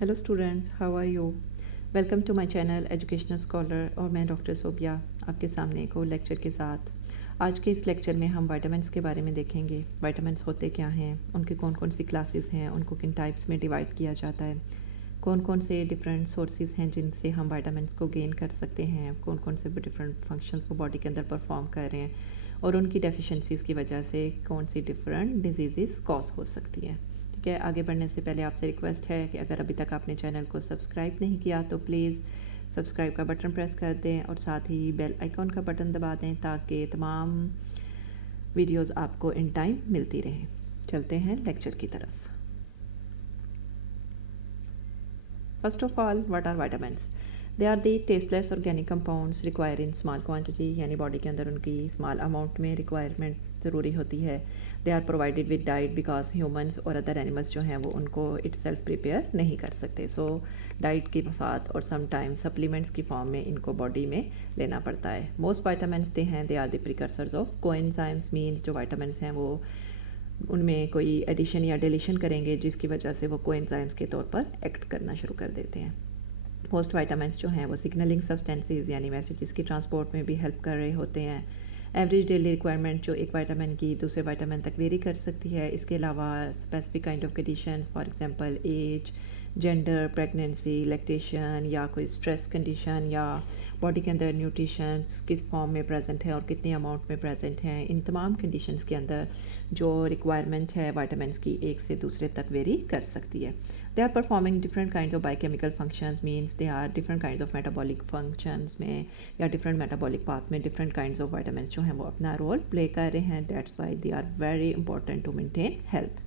Hello students, how are you? Welcome to my channel educational scholar और मैं doctor Sobia आपके सामने एक और लेक्चर के साथ। आज के इस लेक्चर में हम विटामिन्स के बारे में देखेंगे। विटामिन्स होते क्या हैं, उनकी कौन कौन सी क्लासेस हैं, उनको किन टाइप्स में डिवाइड किया जाता है, कौन कौन से डिफरेंट सोर्सेज हैं जिनसे हम विटामिन्स को गेन कर सकते हैं, कौन कौन से डिफरेंट फंक्शंस वो बॉडी के अंदर परफॉर्म कर रहे हैं और उनकी डेफिशिएंसीज की वजह से कौन सी डिफरेंट डिजीज़ कॉज हो सकती हैं। ठीक है, आगे बढ़ने से पहले आपसे रिक्वेस्ट है कि अगर अभी तक आपने चैनल को सब्सक्राइब नहीं किया तो प्लीज़ सब्सक्राइब का बटन प्रेस कर दें और साथ ही बेल आइकॉन का बटन दबा दें ताकि तमाम वीडियोस आपको इन टाइम मिलती रहें। चलते हैं लेक्चर की तरफ। First of all, what are vitamins? They are the tasteless organic compounds required in small quantity, यानी बॉडी के अंदर उनकी स्मॉल अमाउंट में रिक्वायरमेंट ज़रूरी होती है। They are provided with diet because humans और अदर एनिमल्स जो हैं वो उनको इट्स सेल्फ प्रिपेयर नहीं कर सकते। सो डाइट के साथ और समटाइम्स सप्लीमेंट्स की फॉर्म में इनको बॉडी में लेना पड़ता है। मोस्ट वाइटामिन्स दे हैं they are the precursors of coenzymes, means जो वाइटामिन्स हैं वो उनमें कोई एडिशन या डिलीशन करेंगे जिसकी वजह से वो कोएंजाइम्स के तौर पर एक्ट करना शुरू कर देते हैं। मोस्ट वाइटामिन्स जो हैं वो सिग्नलिंग सब्सटेंसेस यानी मैसेजेस की ट्रांसपोर्ट में भी हेल्प कर रहे होते हैं। एवरेज डेली रिक्वायरमेंट जो एक वाइटामिन की दूसरे वाइटामिन तक वेरी कर सकती है। इसके अलावा specific kind of conditions, for example age, gender, pregnancy, lactation या कोई स्ट्रेस कंडीशन या बॉडी के अंदर न्यूट्रिशंस किस फॉर्म में प्रेजेंट है और कितनी अमाउंट में प्रेजेंट हैं, इन तमाम कंडीशंस के अंदर जो रिक्वायरमेंट है वाइटामिन्स की एक से दूसरे तक वेरी कर सकती है। They are performing different kinds of biochemical functions, means they are different kinds of metabolic functions में या डिफरेंट मेटाबॉलिक पाथ में डिफरेंट काइंड्स ऑफ वाइटामिन्स जो हैं वो अपना रोल प्ले कर रहे हैं। That's why they are very important to maintain health.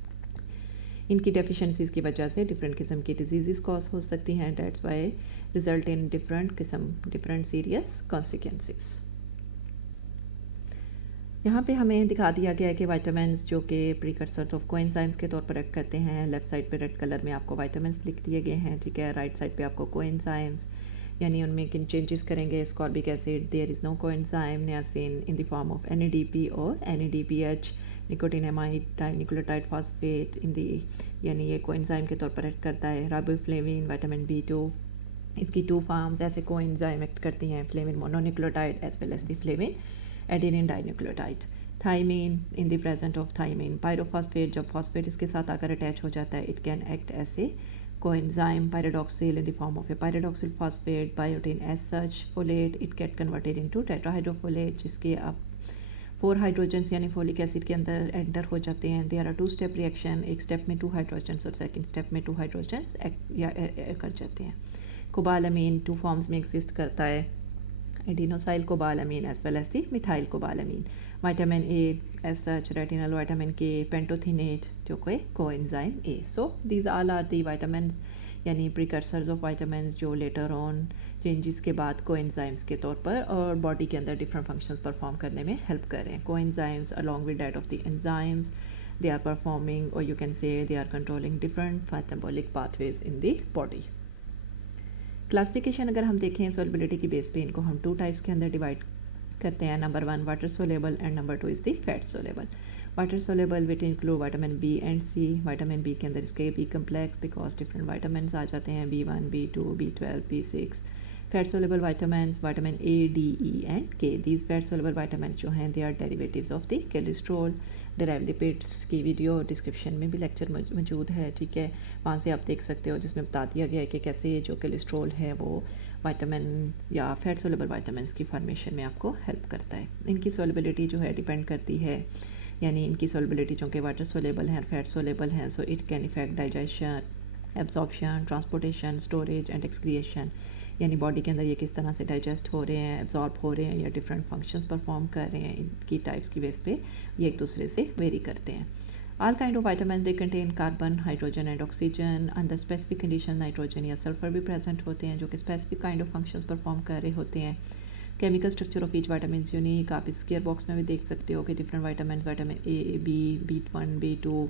इनकी डेफिशिएंसीज की वजह से डिफरेंट किस्म की डिजीज़ कॉज हो सकती हैं। That's Y result in different serious consequences. यहाँ पे हमें दिखा दिया गया है कि वाइटामिन्स जो कि प्रीकर्सर्स ऑफ कोएंजाइम्स के तौर पर एक्ट करते हैं। लेफ्ट साइड पे रेड कलर में आपको वाइटामिन्स लिख दिए गए हैं, ठीक है। राइट साइड पे आपको कोएंजाइम्स यानी उनमें किन चेंजेस करेंगे। Ascorbic acid, there is no coenzyme, niacin in the form of NADP और NADPH, nicotinamide dinucleotide phosphate in the यानी ये कोएंजाइम के तौर पर एक्ट करता है। राइबोफ्लेविन, विटामिन B2, इसकी टू फॉर्म्स ऐसे कोएंजाइम एक्ट करती हैं, flavin mononucleotide as well as the flavin adenine dinucleotide. Thiamine, in the present of thiamine. Pyrophosphate, जब फॉस्फेट इसके साथ आकर अटैच हो जाता है it can act as a coenzyme. Pyridoxal in the form of a pyridoxal phosphate. Biotin as such. Folate, it get converted into tetrahydrofolate जिसके अब 4 hydrogens यानी फोलिक एसिड के अंदर एंटर हो जाते हैं। देयर आर 2 स्टेप रिएक्शन, एक step में 2 हाइड्रोजन्स और सेकंड स्टेप में 2 हाइड्रोजन्स कर जाते हैं। कोबालामीन 2 फॉर्म्स में एग्जिस्ट करता है, adenosyl cobalamin as well as the methyl cobalamin. Vitamin A as such, retinal vitamin K, pantothenate जो coenzyme A. So these all are the vitamins यानी प्रिकर्सर्स ऑफ विटामिन्स जो लेटर ऑन चेंजेस के बाद coenzymes के तौर पर और body के अंदर डिफरेंट फंक्शंस परफॉर्म करने में हेल्प कर रहे हैं। Coenzymes along with that of the enzymes they are performing और you can say they are controlling different metabolic pathways in the body. Classification अगर हम देखें सॉल्युबिलिटी की बेस पे इनको हम 2 टाइप्स के अंदर डिवाइड करते हैं। Number 1 water soluble and number 2 is the fat soluble. Water soluble which include vitamin B and C। Vitamin B के अंदर इसके B complex because different vitamin आ जाते हैं, B1, B2, B12, B6। Fat soluble vitamins vitamin A, D, E and K। These fat soluble vitamins जो हैं they are derivatives of the cholesterol. Derive lipids की video description में भी lecture मौजूद है, ठीक है, वहाँ से आप देख सकते हो जिसमें बता दिया गया है कि कैसे ये जो कोलेस्ट्रॉल है वो विटामिन या फैट सोलेबल वाइटामिन्स की फॉर्मेशन में आपको हेल्प करता है। इनकी सोलेबिलिटी जो है डिपेंड करती है यानी इनकी सोलेबिलिटी चूँकि वाटर सोलेबल हैं और फैट सोलेबल हैं so it can effect digestion, absorption, transportation, storage and excretion यानी बॉडी के अंदर ये किस तरह से डाइजेस्ट हो रहे हैं, एब्जॉर्ब हो रहे हैं या डिफरेंट फंक्शंस परफॉर्म कर रहे हैं, इनकी टाइप्स की बेस पे ये एक दूसरे से वेरी करते हैं। All kind of vitamins they contain carbon, hydrogen and oxygen. Under specific condition nitrogen या सल्फर भी प्रेजेंट होते हैं जो कि specific kind of functions perform कर रहे होते हैं। Chemical structure of each vitamin unique, आप इस केयर बॉक्स में भी देख सकते हो कि different vitamin, vitamin A, B, B1, B2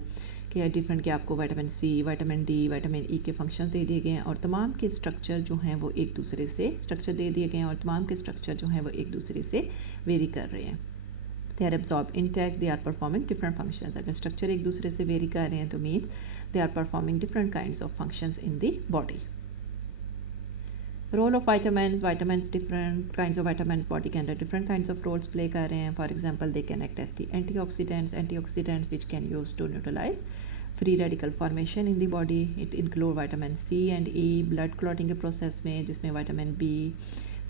के डिफरेंट के आपको vitamin C, vitamin D, vitamin E के फंक्शन दे दिए गए हैं और तमाम के स्ट्रक्चर जो हैं वो एक दूसरे से स्ट्रक्चर दे दिए गए हैं और तमाम के स्ट्रक्चर जो हैं वो एक दूसरे से वेरी कर रहे हैं। They are absorb intact, they are performing different functions. अगर स्ट्रक्चर एक दूसरे से वेरी कर रहे हैं तो means they are performing different kinds of functions in the body. Role of vitamins, vitamins different kinds of vitamins body के अंदर different kinds of roles play कर रहे हैं। For example they can act as the antioxidants which can use to neutralise free radical formation in the body. It include vitamin C and E blood clotting के process में, जिसमें vitamin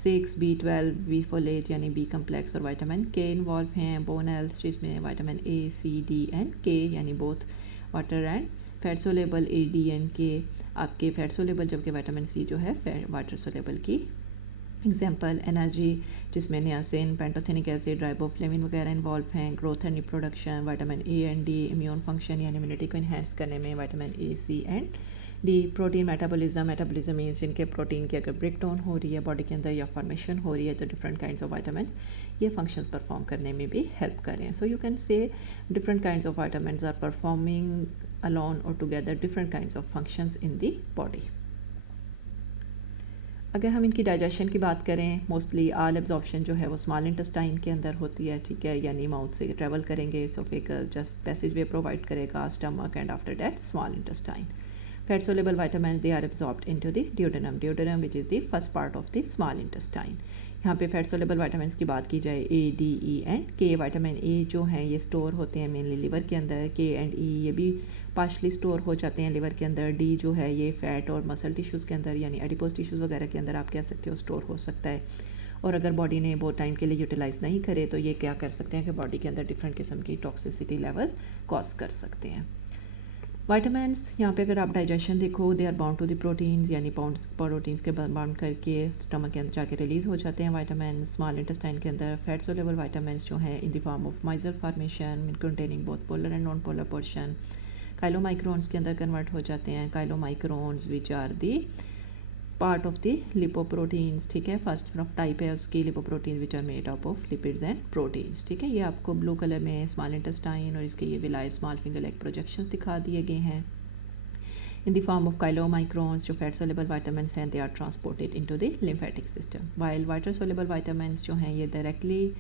B6, B12, B folate यानी B complex और vitamin K involve हैं। Bone health जिसमें vitamin A, C, D and K यानी both water and fat soluble A, D and K आपके fat soluble, जबकि वाइटामिन C जो है water soluble की एग्जाम्पल। एनर्जी जिसमें नियासिन, पेंटोथेनिक एसिड, राइबोफ्लेविन वगैरह इन्वॉल्व हैं। Growth and reproduction vitamin A and D, immune function यानी immunity को इन्हेंस करने में vitamin A, C and D। Protein metabolism means जिनके प्रोटीन की अगर ब्रेक डाउन हो रही है बॉडी के अंदर या फॉर्मेशन हो रही है तो डिफरेंट काइंड्स ऑफ वाइटामिन ये फंक्शंस परफॉर्म करने में भी हेल्प कर रहे हैं। So you can say different kinds of vitamin are performing alone or together different kinds of functions in the body। अगर हम इनकी डाइजेशन की बात करें, मोस्टली आल एब्जॉर्प्शन जो है वो स्मॉल इंटेस्टाइन के अंदर होती है, ठीक है, यानी माउथ से ट्रेवल करेंगे, oesophagus just passage way provide करेगा, stomach and after that small intestine. Fat soluble vitamin they are absorbed into the duodenum which is the first part of the small intestine. यहाँ पे fat soluble vitamin की बात की जाए A, D, E and K। Vitamin A जो हैं ये store होते हैं मेनली लिवर के अंदर, K एंड E ये भी पार्शली स्टोर हो जाते हैं लिवर के अंदर। D जो है ये फैट और मसल टिश्यूज़ के अंदर यानी एडिपोज टिश्यूज़ वगैरह के अंदर आप कह सकते हो स्टोर हो सकता है। और अगर बॉडी ने बहुत टाइम के लिए यूटिलाइज़ नहीं करे तो ये क्या कर सकते हैं कि बॉडी के अंदर डिफरेंट किस्म की टॉक्सिसिटी लेवल कॉज कर सकते हैं। वाइटामिन्स यहाँ पे अगर आप डाइजेशन देखो, they are bound to the proteins यानी प्रोटीन्स के बाउंड करके स्टमक के अंदर जाके रिलीज हो जाते हैं। वाइटामिन स्मॉल इंटेस्टाइन के अंदर फैट सोलेबल वाइटामिन्स जो हैं in the form of micelle formation containing both polar and non polar portion chylomicrons के अंदर कन्वर्ट हो जाते हैं। Chylomicrons which are the part of the lipoproteins, ठीक है, फर्स्ट ऑफ टाइप है उसकी lipoprotein which are made up of lipids and proteins, ठीक है। ये आपको ब्लू कलर में स्मॉल इंटेस्टाइन और इसके ये villi small finger leg projections दिखा दिए गए हैं। In the form of chylomicrons जो फैट सोलेबल वाइटामिन्स हैं they are transported into the lymphatic system, while water soluble vitamins जो हैं ये डायरेक्टली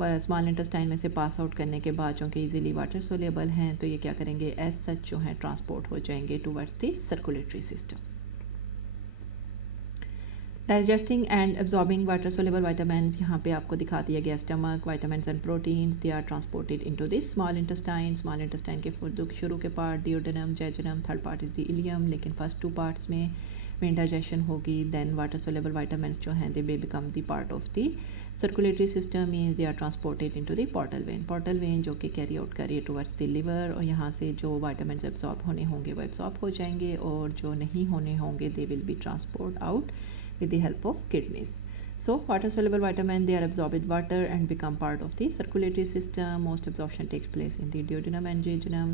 स्मॉल इंटेस्टाइन में से पास आउट करने के बाद जो कि इजीली वाटर सोलेबल हैं तो ये क्या करेंगे एज सच जो हैं ट्रांसपोर्ट हो जाएंगे towards the circulatory system. Digesting and absorbing water soluble vitamins यहाँ पे आपको दिखा दिया गया stomach vitamins and proteins they are transported into this small intestine के शुरू के part duodenum jejunum, third part is the ileum, लेकिन फर्स्ट टू पार्ट्स में डाइजेशन होगी। देन वाटर सोलेबल वाइटामिन्स जो हैं they be become the part of the circulatory system means they are transported into the portal vein जो कि carry out करिए towards the liver, और यहाँ से जो वाइटामिन्स एब्जॉर्ब होने होंगे वो एब्जॉर्ब हो जाएंगे और जो नहीं होने होंगे they will be transport out with the help of kidneys. So water soluble vitamin they are absorbed with water and become part of the circulatory system. Most absorption takes place in the duodenum and jejunum.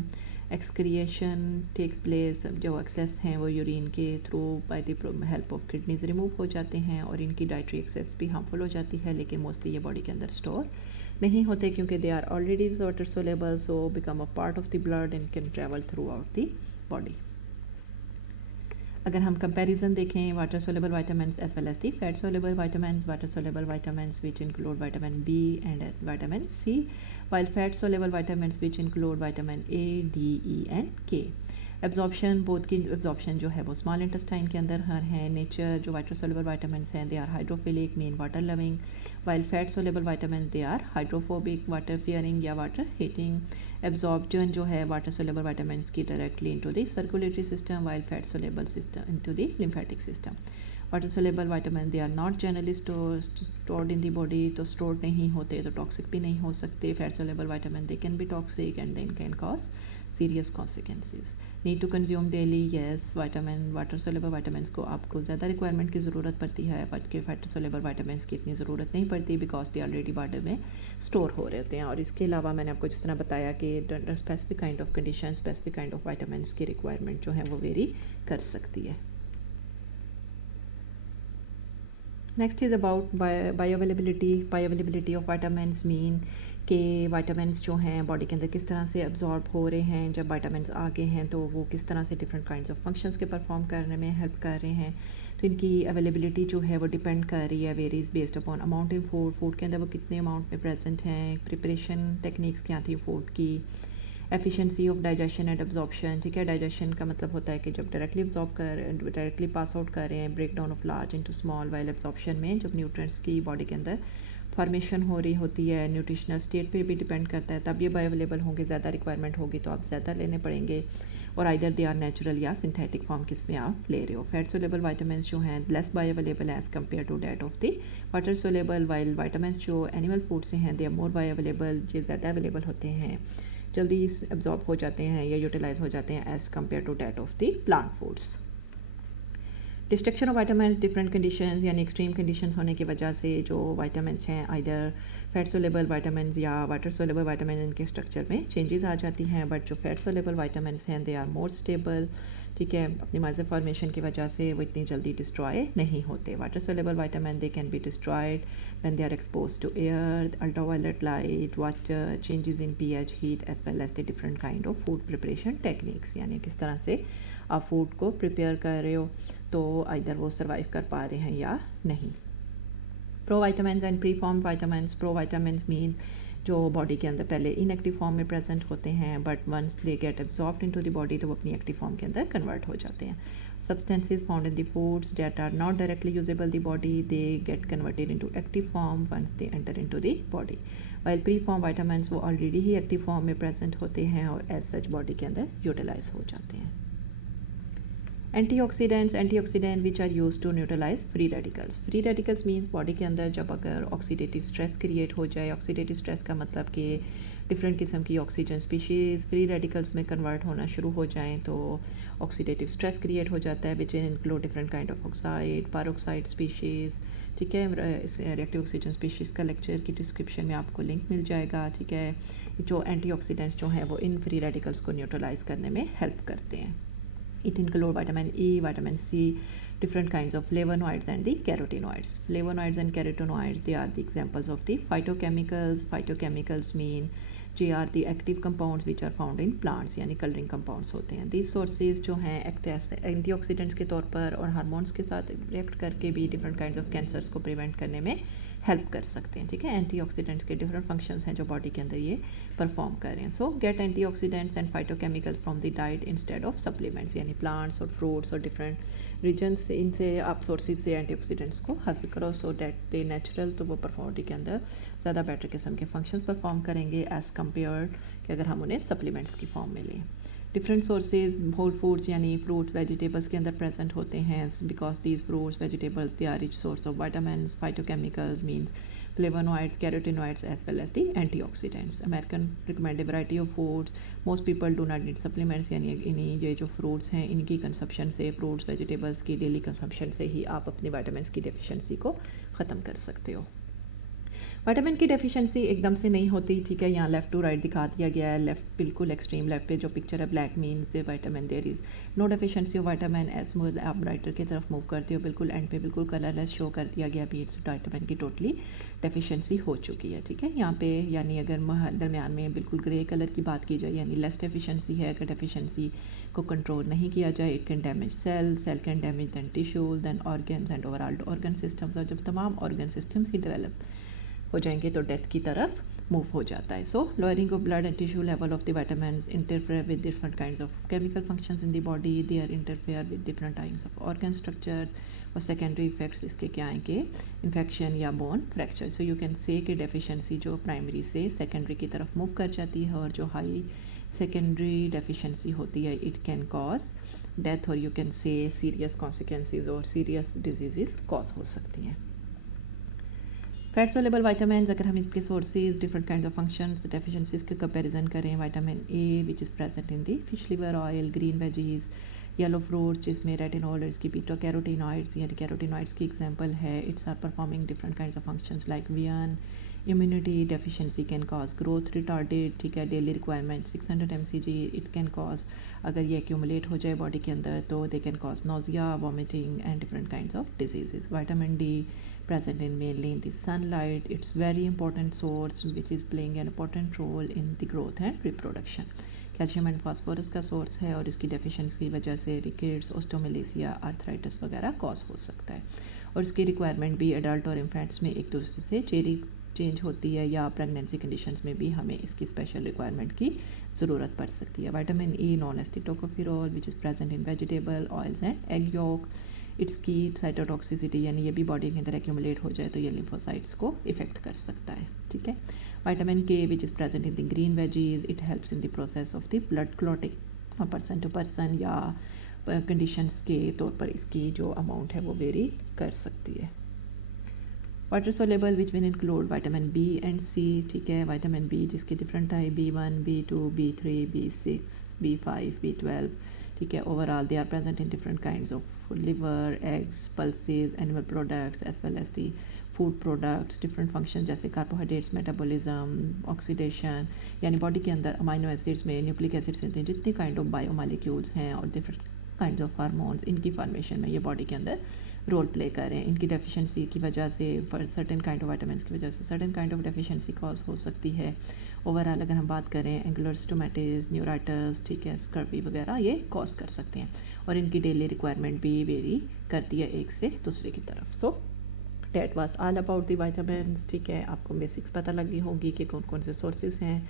Excretion takes place जो excess हैं वो urine के through by the help of kidneys remove हो जाते हैं और इनकी dietary excess भी harmful हो जाती है, लेकिन mostly ये बॉडी के अंदर स्टोर नहीं होते क्योंकि they are already water soluble, so become a part of the blood and can travel throughout the body. अगर हम कंपैरिजन देखें water soluble vitamins as well as the fat soluble vitamins, water soluble vitamins which include vitamin B and vitamin C, while fat soluble vitamins which include vitamin A, D, E and K. Absorption both की absorption जो है वो small intestine के अंदर हर है। Nature जो water soluble vitamins हैं they are hydrophilic mean water loving, while fat soluble vitamin they are hydrophobic water fearing या वाटर हीटिंग। एब्जॉर्प्शन जो है वाटर सोलेबल वाइटामिन्स की directly into the circulatory system, while fat soluble system into the lymphatic system. Water soluble vitamin they are not generally stored in the body, तो stored नहीं होते तो toxic भी नहीं हो सकते। Fat soluble vitamin they can be toxic and then can cause serious consequences. Need to consume daily, yes water soluble vitamin को आपको ज़्यादा रिक्वायरमेंट की ज़रूरत पड़ती है, बट के फैट सोलेबल वाइटामिन की इतनी ज़रूरत नहीं पड़ती बिकॉज दे ऑलरेडी बॉडी में स्टोर हो रहे होते हैं। और इसके अलावा मैंने आपको जिस तरह बताया कि specific kind of condition specific kind of vitamin की रिक्वायरमेंट जो है वो वेरी कर सकती है। Next is about bioavailability. Bioavailability of vitamins mean कि विटामिन्स जो हैं बॉडी के अंदर किस तरह से अब्जॉर्ब हो रहे हैं, जब विटामिन्स आ गए हैं तो वो किस तरह से डिफरेंट काइंड्स ऑफ फंक्शंस के परफॉर्म करने में हेल्प कर रहे हैं। तो इनकी अवेलेबिलिटी जो है वो डिपेंड कर रही है, varies based upon amount in food के अंदर वो कितने अमाउंट में प्रेजेंट हैं, प्रिपरेशन टेक्निक्स क्या थी फूड की, efficiency of digestion and absorption. ठीक है, डाइजेशन का मतलब होता है कि जब डायरेक्टली पास आउट कर रहे हैं, break down of large into small, while absorption में जब न्यूट्रिएंट्स की बॉडी के अंदर फॉर्मेशन हो रही होती है, न्यूट्रिशनल स्टेट पे भी डिपेंड करता है, तब ये बायो अवेलेबल होंगे, ज़्यादा रिक्वायरमेंट होगी तो आप ज़्यादा लेने पड़ेंगे, और आइदर दे आर नेचुरल या सिंथेटिक फॉर्म किस में आप ले रहे हो। फैट सोलेबल वाइटामिन्स जो हैं less bioavailable as compare to that of the water soluble, while vitamins जो एनिमल फूड से हैं they are more bioavailable, ये ज़्यादा अवेलेबल होते हैं, जल्दी एब्जॉर्ब हो जाते हैं या यूटिलाइज हो जाते हैं as compare to that of the plant foods. Destruction of vitamins different conditions यानी एक्सट्रीम कंडीशंस होने की वजह से जो वाइटामिन्स हैं आइदर फैट सोलेबल वाइटामिन्स या वाटर सोलेबल वाइटामिन, इनके स्ट्रक्चर में चेंजेस आ जाती हैं, बट जो फैट सोलेबल वाइटामिन्स हैं दे आर मोर स्टेबल। ठीक है, अपनी माइजर फॉर्मेशन की वजह से वो इतनी जल्दी डिस्ट्रॉय नहीं होते। Water soluble vitamin they can be destroyed when they are expose to air, ultraviolet light, water, changes in pH, heat as well as the different kind of food preparation techniques, यानी किस तरह से आप food को prepare कर रहे हो तो आइदर वो सर्वाइव कर पा रहे हैं या नहीं। Provitamins and pre form vitamins. Provitamins mean जो बॉडी के अंदर पहले इनएक्टिव फॉर्म में प्रेजेंट होते हैं, but once they get absorbed into the body तो वो अपनी एक्टिव फॉर्म के अंदर कन्वर्ट हो जाते हैं। Substances found in the foods that are not directly usable the body, they get converted into active form once they enter into the body. While pre form vitamins वो already ही active form में present होते हैं और as such body के अंदर utilise हो जाते हैं। Antioxidant which are use to neutralise free radicals. Free radicals means body के अंदर जब अगर ऑक्सीडेटिव स्ट्रेस क्रिएट हो जाए, ऑक्सीडेटिव स्ट्रेस का मतलब कि डिफरेंट किस्म की ऑक्सीजन स्पीशीज़ फ्री रेडिकल्स में कन्वर्ट होना शुरू हो जाएं तो ऑक्सीडेटिव स्ट्रेस क्रिएट हो जाता है, which include different kind of oxide, peroxide species. ठीक है, इस रिएक्टिव ऑक्सीजन स्पीशीज़ का लेक्चर की डिस्क्रिप्शन में आपको लिंक मिल जाएगा। ठीक है, जो एंटीऑक्सीडेंट्स जो हैं वो इन फ्री रेडिकल्स को न्यूट्रलाइज करने में हेल्प करते हैं। It includes vitamin E, vitamin C, different kinds of flavonoids and the carotenoids. Flavonoids and carotenoids, they are the examples of the phytochemicals. Phytochemicals mean they are the active compounds which are found in plants, यानी coloring compounds होते हैं। These sources जो हैं act as antioxidants के तौर पर और hormones के साथ रिएक्ट करके भी different kinds of cancers को प्रिवेंट करने में हेल्प कर सकते हैं। ठीक है, एंटीऑक्सीडेंट्स के डिफरेंट फंक्शंस हैं जो बॉडी के अंदर ये परफॉर्म कर रहे हैं। सो gate antioxidants and phytochemicals from the diet instead of supplements, यानी प्लांट्स और फ्रूट्स और डिफरेंट रीजन्स से इनसे आप सोर्सेज से एंटीऑक्सीडेंट्स को हासिल करो सो डैट दे नेचुरल तो वो बॉडी के अंदर ज़्यादा बेटर किस्म के फंक्शंस परफॉर्म करेंगे एज़ कम्पेयर कि अगर हम उन्हें सप्लीमेंट्स की फॉर्म में लें। डिफरेंट सोर्सेज होल फूड्स यानी फ्रूट्स वेजिटेबल्स के अंदर प्रेजेंट होते हैं, because these fruits vegetables they are rich source of vitamins, phytochemicals means flavonoids, carotenoids as well as the antioxidants. American recommended variety of foods. Most people do not need supplements, यानी इन्हीं ये जो fruits हैं इनकी consumption से, fruits vegetables की daily consumption से ही आप अपनी विटामिन्स की डेफिशिएंसी को ख़त्म कर सकते हो। विटामिन की डेफिशिएंसी एकदम से नहीं होती। ठीक है, यहाँ लेफ़्ट टू राइट दिखा दिया गया है। लेफ़्ट बिल्कुल एक्सट्रीम लेफ़्ट पे जो पिक्चर है black means vitamin there is no deficiency of vitamin. As आप राइटर की तरफ मूव करते हो बिल्कुल एंड पे बिल्कुल कलरलेस शो कर दिया गया बीट्स विटामिन की टोटली डेफिशिएंसी हो चुकी है। ठीक है, यहाँ पे यानी अगर दरमियान में बिल्कुल ग्रे कलर की बात की जाए यानी लेस डेफिशिएंसी है, अगर डेफिशिएंसी को कंट्रोल नहीं किया जाए it can damage cell can damage then tissues then organs and overall organ systems, और जब तमाम ऑर्गन सिस्टम्स ही डेवलप हो जाएंगे तो डेथ की तरफ मूव हो जाता है। So lowering of blood and tissue level of the vitamins interfere with different kinds of chemical functions in the body, they are interfere with different types of organ structure, और secondary effects इसके क्या आएंगे, infection या bone fracture. So you can say कि deficiency जो primary से secondary की तरफ मूव कर जाती है और जो हाई सेकेंडरी डेफिशिएंसी होती है इट कैन कॉज डेथ, और you can say serious consequences और सीरियस डिजीज़ कॉज हो सकती हैं। फैट सोलेबल वाइटामिन, अगर हम इसके sources different kind of functions deficiencies के कंपैरिजन करें, vitamin A which is present in the fish liver oil, green veggies, yellow fruits जिसमें रेटिनॉल, इसकी बीटा कैरोटीनॉइड्स यानी कैरोटीनॉइड्स की एग्जांपल है, it's are performing different kinds of functions like vision, immunity deficiency can cause growth retarded, ठीक है। Daily requirement 600 mcg it can cause, अगर ये accumulate हो जाए बॉडी के अंदर तो they can cause nausea, vomiting and different kinds of diseases. Vitamin D present in mainly in the sunlight, it's very important source which is playing an important role in the growth and reproduction। Calcium and phosphorus का source है और इसकी deficiency की वजह से rickets, ओस्टोमेलेसिया, arthritis वगैरह cause हो सकता है। और इसकी रिक्वायरमेंट भी एडल्ट और इन्फेंट्स में एक दूसरे से चेंज होती है, या प्रेगनेंसी कंडीशंस में भी हमें इसकी स्पेशल रिक्वायरमेंट की ज़रूरत पड़ सकती है। Vitamin E known as the tocopherol which is present in vegetable oils and egg yolk. It's की साइटोटॉक्सिसिटी, यानी ये भी बॉडी के अंदर एक्यूमुलेट हो जाए तो ये लिम्फोसाइट्स को इफेक्ट कर सकता है, ठीक है। Vitamin K which is present in the green veggies, it helps in the process of the blood clotting. Person to person या कंडीशंस के तौर पर इसकी जो अमाउंट है वो वेरी कर सकती है। Water soluble which will include vitamin B and C, ठीक है। विटामिन बी जिसके different type B1, B2, B3, B6, B5, B12, ठीक है। Overall they are present in different kinds of liver, eggs, pulses, animal products as well as the food products. Different function जैसे carbohydrates, metabolism, oxidation, यानी body के अंदर amino acids में nucleic acids होते हैं, जितने काइंड ऑफ बायोमॉलिक्यूल्स हैं और डिफरेंट काइंड ऑफ हार्मोन्स, इनकी फॉर्मेशन में ये बॉडी के अंदर रोल प्ले कर रहे हैं। इनकी डेफिशिएंसी की वजह से सर्टेन काइंड ऑफ विटामिन्स की वजह से certain kind of deficiency cause हो सकती है। ओवरऑल अगर हम बात करें एंगुलर स्टोमेटिस, न्यूराइटिस, ठीक है, स्कर्वी वगैरह ये कॉज कर सकते हैं। और इनकी डेली रिक्वायरमेंट भी वेरी करती है एक से दूसरे की तरफ। So that was all about the vitamins, ठीक है। आपको बेसिक्स पता लगी होगी कि कौन कौन से सोर्सेज हैं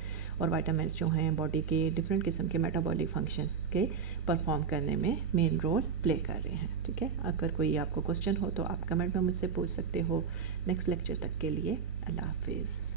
और विटामिन्स जो हैं बॉडी के डिफरेंट किस्म के मेटाबॉलिक फंक्शंस के परफॉर्म करने में मेन रोल प्ले कर रहे हैं, ठीक है। अगर कोई आपको क्वेश्चन हो तो आप कमेंट में मुझसे पूछ सकते हो। नेक्स्ट लेक्चर तक के लिए अल्लाह हाफिज़।